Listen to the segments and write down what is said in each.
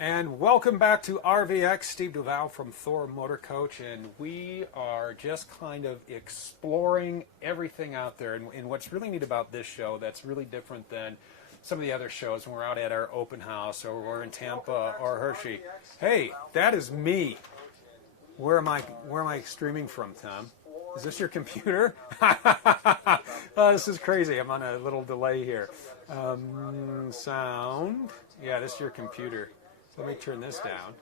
And welcome back to RVX. Steve Duval from Thor Motor Coach, and we are just kind of exploring everything out there. And what's really neat about this show that's really different than some of the other shows when we're out at our open house or we're in Tampa or Hershey. Hey, that is me. Where am I streaming from, Tom? Is this your computer? Oh, this is crazy. I'm on a little delay here. Sound. Yeah, this is your computer. Let me turn this down.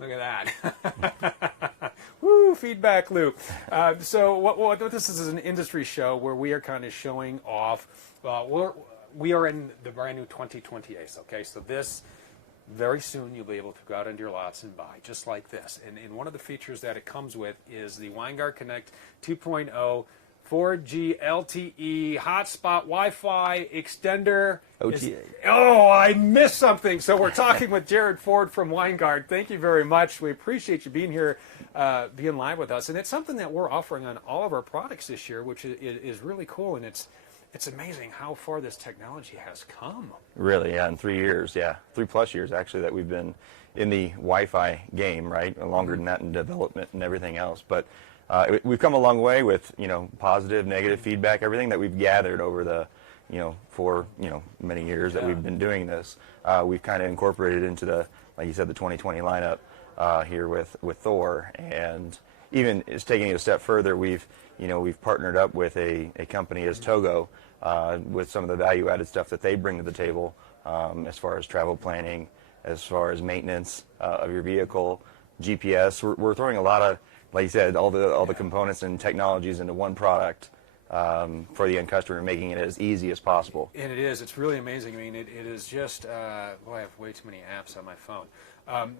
Look at that. Woo, feedback loop. So what this is an industry show where we are kind of showing off. We are in the brand new 2020 Ace, okay? So this, very soon you'll be able to go out into your lots and buy, just like this. And one of the features that it comes with is the Winegard Connect 2.0 4G LTE hotspot Wi-Fi extender. OTA. Oh, I missed something. So we're talking with Jared Ford from Winegard. Thank you very much. We appreciate you being here, being live with us. And it's something that we're offering on all of our products this year, which is really cool. And it's amazing how far this technology has come. Really, yeah, in 3 years, yeah. 3+ years, actually, that we've been in the Wi-Fi game, right? Longer than that in development and everything else. But we've come a long way with, positive, negative feedback, everything that we've gathered over the, for, many years that we've been doing this. We've kind of incorporated into the, like you said, the 2020 lineup here with Thor. And even it's taking it a step further, we've partnered up with a company as Togo with some of the value-added stuff that they bring to the table as far as travel planning, as far as maintenance of your vehicle, GPS. We're throwing a lot of, like you said, all the components and technologies into one product for the end customer, making it as easy as possible. And it is. It's really amazing. I mean, it is just, boy, I have way too many apps on my phone.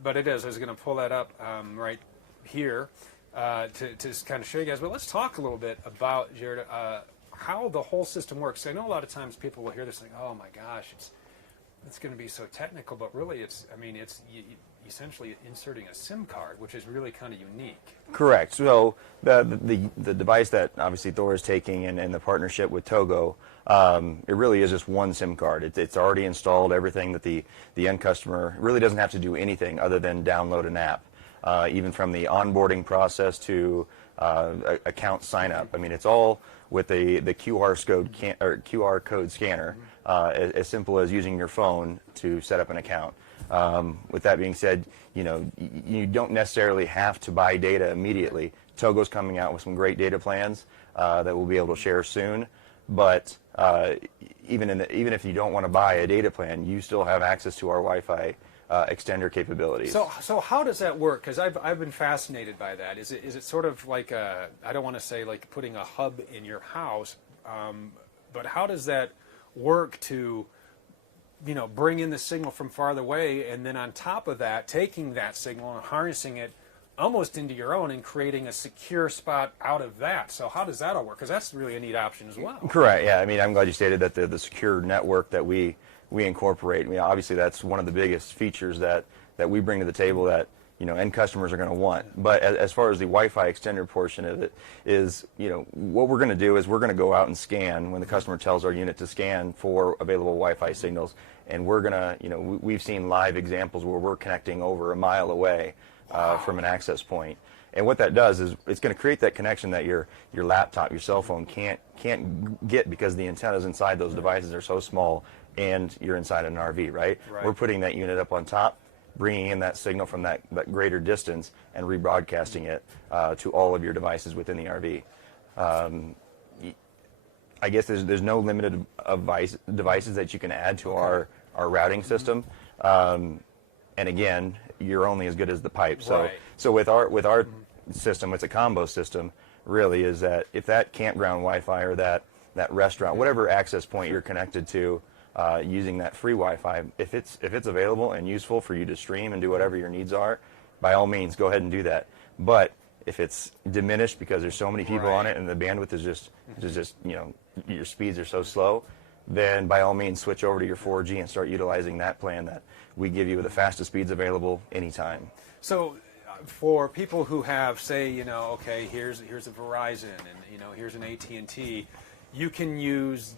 But it is. I was going to pull that up right here to kind of show you guys. But let's talk a little bit about, Jared, how the whole system works. I know a lot of times people will hear this and think, oh my gosh, it's going to be so technical. But really, it's essentially inserting a SIM card, which is really kind of unique. Correct. So the device that obviously Thor is taking and the partnership with Togo, it really is just one SIM card. It's already installed. Everything that the end customer really doesn't have to do anything other than download an app, even from the onboarding process to account sign up. I mean, it's all with the QR code scanner, as simple as using your phone to set up an account. With that being said, you don't necessarily have to buy data immediately. Togo's coming out with some great data plans that we'll be able to share soon. But even if you don't want to buy a data plan, you still have access to our Wi-Fi extender capabilities. So how does that work? Because I've been fascinated by that. Is it sort of like I don't want to say like putting a hub in your house, but how does that work to bring in the signal from farther away, and then on top of that, taking that signal and harnessing it almost into your own and creating a secure spot out of that? So how does that all work? Because that's really a neat option as well. Correct. Yeah. I mean, I'm glad you stated that the secure network that we incorporate. I mean, obviously, that's one of the biggest features that we bring to the table that end customers are going to want. But as far as the Wi-Fi extender portion of it is, what we're going to do is we're going to go out and scan when the customer tells our unit to scan for available Wi-Fi signals. And we're going to, we've seen live examples where we're connecting over a mile away from an access point. And what that does is it's going to create that connection that your laptop, your cell phone can't get, because the antennas inside those devices are so small and you're inside an RV, right? We're putting that unit up on top, bringing in that signal from that greater distance and rebroadcasting it to all of your devices within the RV. I guess there's no limited devices that you can add to our routing system, and again, you're only as good as the pipe. So with our system, it's a combo system. Really, is that if that campground Wi-Fi or that restaurant, whatever access point you're connected to, using that free Wi-Fi, if it's available and useful for you to stream and do whatever your needs are, by all means, go ahead and do that. But if it's diminished because there's so many people on it and the bandwidth is just your speeds are so slow, then by all means switch over to your 4G and start utilizing that plan that we give you with the fastest speeds available anytime. So for people who have, say, okay, here's a Verizon and here's an AT&T, you can use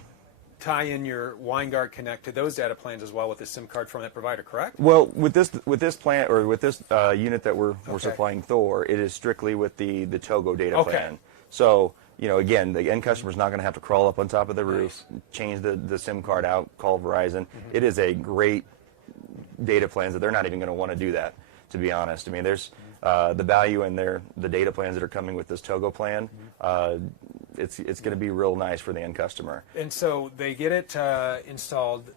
tie in your WineGuard Connect to those data plans as well with the SIM card from that provider, correct? Well, with this plan or with this unit that we're Okay. supplying Thor, it is strictly with the Togo data Okay. plan. So, you know, again, the end customer's not going to have to crawl up on top of the roof, change the SIM card out, call Verizon. It is a great data plans that they're not even going to want to do that, to be honest. I mean, there's the value in the data plans that are coming with this Togo plan. It's going to be real nice for the end customer. And so they get it installed.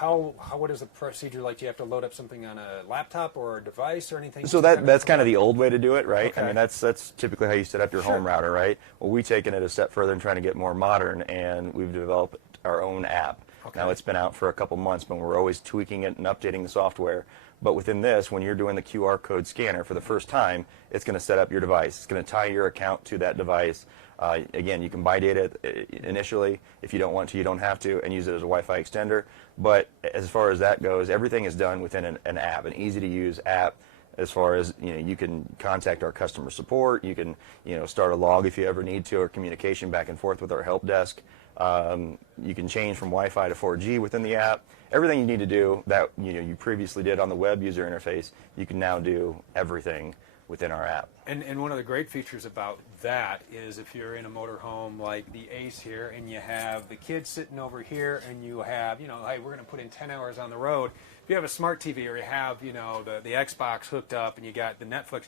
What is the procedure like? Do you have to load up something on a laptop or a device or anything? So that's kind of the old way to do it, right? Okay. I mean, that's typically how you set up your home router, right? Well, we've taken it a step further and trying to get more modern, and we've developed our own app. Okay. Now, it's been out for a couple months, but we're always tweaking it and updating the software. But within this, when you're doing the QR code scanner for the first time, it's going to set up your device. It's going to tie your account to that device. Again, you can buy data initially. If you don't want to, you don't have to, and use it as a Wi-Fi extender. But as far as that goes, everything is done within an app, an easy-to-use app. As far as, you know, you can contact our customer support. You can, you know, start a log if you ever need to, or communication back and forth with our help desk. You can change from Wi-Fi to 4G within the app. Everything you need to do that you previously did on the web user interface, you can now do everything within our app. And one of the great features about that is if you're in a motorhome like the Ace here, and you have the kids sitting over here, and you have, you know, hey, we're going to put in 10 hours on the road. If you have a smart TV, or you have, you know, the Xbox hooked up, and you got the Netflix,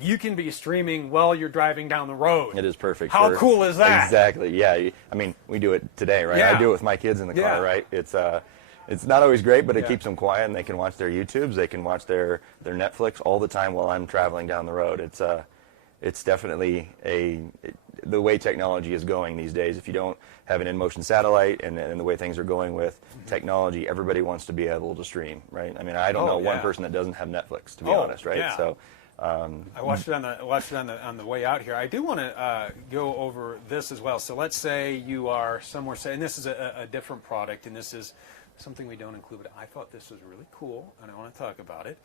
you can be streaming while you're driving down the road. It is perfect. How cool is that? Exactly. Yeah. I mean, we do it today, right? Yeah. I do it with my kids in the Yeah. car, right? It's not always great, but it Yeah. keeps them quiet, and they can watch their YouTubes, they can watch their Netflix all the time while I'm traveling down the road. It's definitely the way technology is going these days. If you don't have an in-motion satellite and the way things are going with technology, everybody wants to be able to stream, right? I mean, I don't know one person that doesn't have Netflix, to be honest, right? Yeah. So. I watched it on the way out here. I do want to go over this as well. So let's say you are somewhere, and this is a different product, and this is something we don't include, but I thought this was really cool, and I want to talk about it.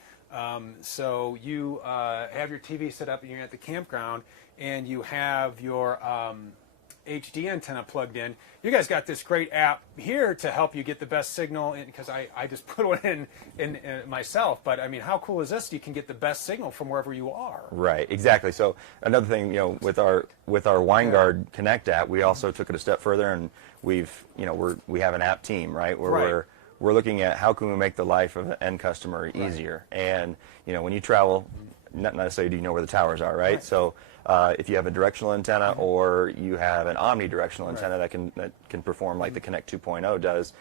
So you have your TV set up, and you're at the campground, and you have your HD antenna plugged in. You guys got this great app here to help you get the best signal, because I just put one in myself. But I mean, how cool is this? You can get the best signal from wherever you are. Right, exactly. So another thing, you know, with our WineGuard Connect app, we also took it a step further, and we have an app team, right, where we're looking at how can we make the life of an end customer easier. And you know, when you travel, not necessarily do you know where the towers are, right? So if you have a directional antenna or you have an omnidirectional antenna that can perform like the Connect 2.0 does,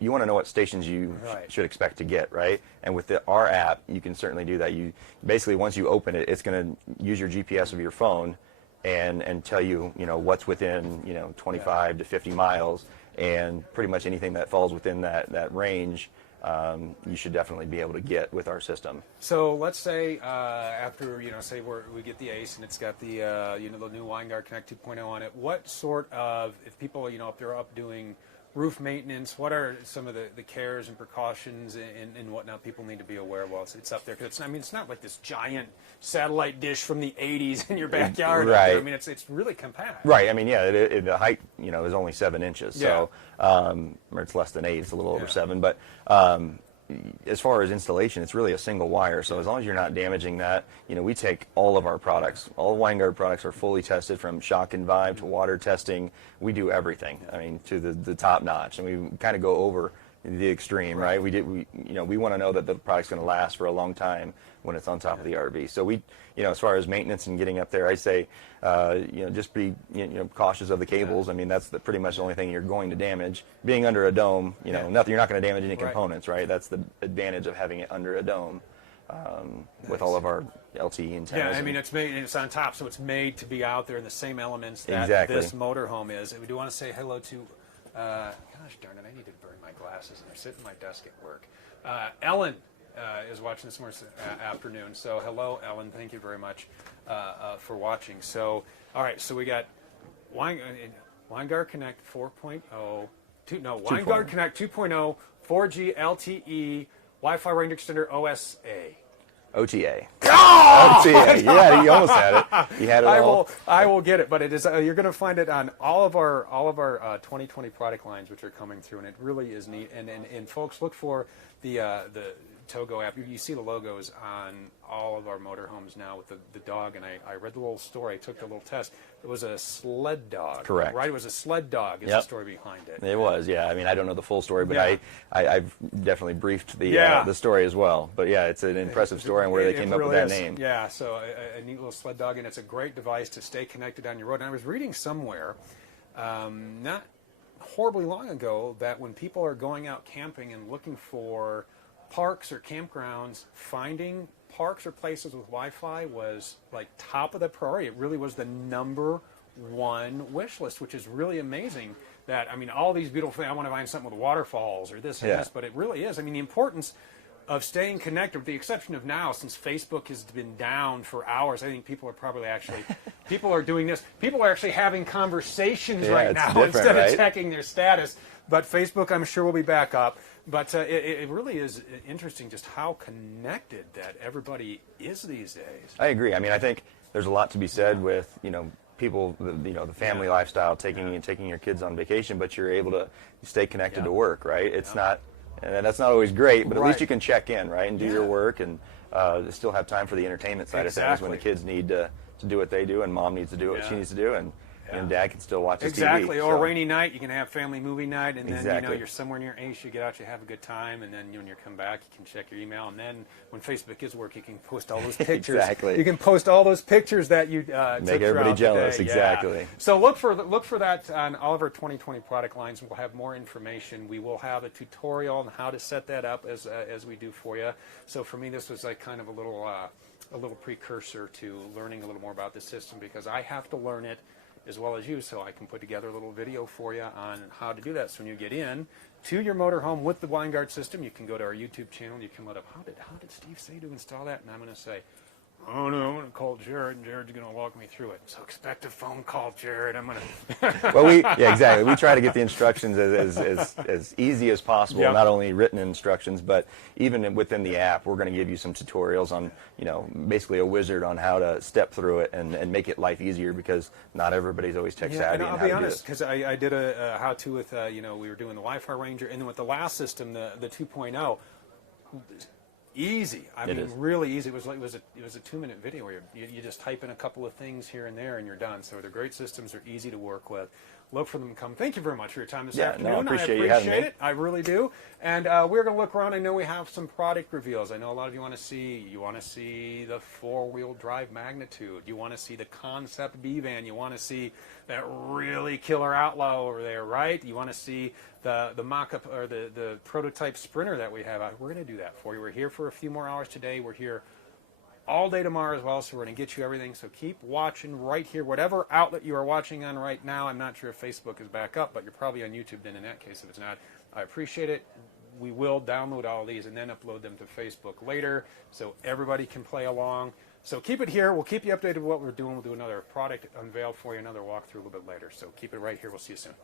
you want to know what stations you should expect to get, right? And with our app, you can certainly do that. You basically, once you open it, it's going to use your GPS of your phone and tell you, you know, what's within, you know, 25 to 50 miles, and pretty much anything that falls within that range, you should definitely be able to get with our system. So let's say after, you know, say we get the Ace and it's got the the new WineGuard Connect 2.0 on it. What sort of, if people, you know, if they're up doing roof maintenance, what are some of the cares and precautions and whatnot people need to be aware of while it's up there? Because it's not like this giant satellite dish from the 80s in your backyard. Right. Up there. I mean, it's really compact. Right. I mean, yeah, the height, you know, is only 7 inches. Yeah. So, or it's less than 8. It's a little over 7. But as far as installation, it's really a single wire. So as long as you're not damaging that, you know, we take all of our products. All WineGuard products are fully tested, from shock and vibe to water testing. We do everything. I mean, to the top notch, and we kind of go over the extreme, right? We want to know that the product's going to last for a long time when it's on top of the RV. So we, you know, as far as maintenance and getting up there, I say, just be, cautious of the cables. I mean, that's pretty much the only thing you're going to damage. Being under a dome, nothing. You're not going to damage any components, right? That's the advantage of having it under a dome. With all of our LTE antennas. Yeah, I mean, it's on top, so it's made to be out there in the same elements that this motorhome is. We do want to say hello to, gosh darn it, I need to burn my glasses, and they're sitting at my desk at work. Ellen is watching this afternoon, so hello, Ellen. Thank you very much for watching. So, all right, so we got WineGuard Connect 4.0, WineGuard Connect 2.0, 4G LTE, Wi-Fi range extender OSA. OTA. Oh! OTA. Yeah, you almost had it. You had it all. I will get it, but it is. You're going to find it on all of our 2020 product lines, which are coming through, and it really is neat. And folks, look for the Togo app. You see the logos on all of our motorhomes now with the dog, and I read the little story. I took the little test. It was a sled dog. Correct. Right? It was a sled dog is the story behind it. It was, yeah. I mean, I don't know the full story, but Yeah. I've definitely briefed the story as well. But yeah, it's an impressive story and where they came up with that name. Yeah, so a neat little sled dog, and it's a great device to stay connected on your road. And I was reading somewhere, not horribly long ago, that when people are going out camping and looking for parks or campgrounds, finding parks or places with Wi-Fi was like top of the priority. It really was the #1 wish list, which is really amazing. That, I mean, all these beautiful things, I want to find something with waterfalls or this and this, but it really is. I mean, the importance of staying connected, with the exception of now, since Facebook has been down for hours, I think people are probably actually, people are doing this. People are actually having conversations right now instead of checking their status. But Facebook, I'm sure, will be back up. But it really is interesting just how connected that everybody is these days. I agree. I mean, I think there's a lot to be said with, people, the family lifestyle, taking your kids on vacation, but you're able to stay connected to work, right? It's not, and that's not always great, but at least you can check in, right, and do your work and still have time for the entertainment side of things when the kids need to do what they do and mom needs to do what she needs to do, and dad can still watch his TV. Exactly. Or a rainy night, you can have family movie night, and then Exactly. you're somewhere near Ace, you get out, you have a good time, and then when you come back, you can check your email, and then when Facebook is work, you can post all those pictures. Exactly. You can post all those pictures that you took Make everybody jealous. the day. Exactly. Yeah. So look for that on all of our 2020 product lines. We'll have more information. We will have a tutorial on how to set that up as we do for you. So for me, this was like kind of a little precursor to learning a little more about the system, because I have to learn it as well as you, so I can put together a little video for you on how to do that. So when you get in to your motorhome with the Winegard system, you can go to our YouTube channel. You can look up, how did Steve say to install that? And I'm going to say, oh no, I'm going to call Jared, and Jared's going to walk me through it. So expect a phone call, Jared. I'm going to. Well, exactly. We try to get the instructions as easy as possible. Not only written instructions, but even within the app, we're going to give you some tutorials on, basically a wizard on how to step through it and make it life easier, because not everybody's always tech savvy. And I'll be honest, because I did a how-to with, we were doing the Wi-Fi Ranger, and then with the last system, the 2.0. Easy. I mean, really easy. It was a 2-minute video where you just type in a couple of things here and there, and you're done. So they're great systems. They're easy to work with. Look for them to come. Thank you very much for your time this afternoon. I appreciate you having me. it. I really do. And we're going to look around. I know we have some product reveals. I know a lot of you want to see. You want to see the 4-wheel drive Magnitude. You want to see the concept B-Van. You want to see that really killer Outlaw over there, right? You want to see the mock-up or the prototype Sprinter that we have out. We're going to do that for you. We're here for a few more hours today. We're here all day tomorrow as well, so we're going to get you everything. So keep watching right here, whatever outlet you are watching on right now. I'm not sure if Facebook is back up, but you're probably on YouTube then in that case if it's not. I appreciate it. We will download all these and then upload them to Facebook later so everybody can play along. So keep it here. We'll keep you updated with what we're doing. We'll do another product unveil for you, another walkthrough a little bit later. So keep it right here. We'll see you soon.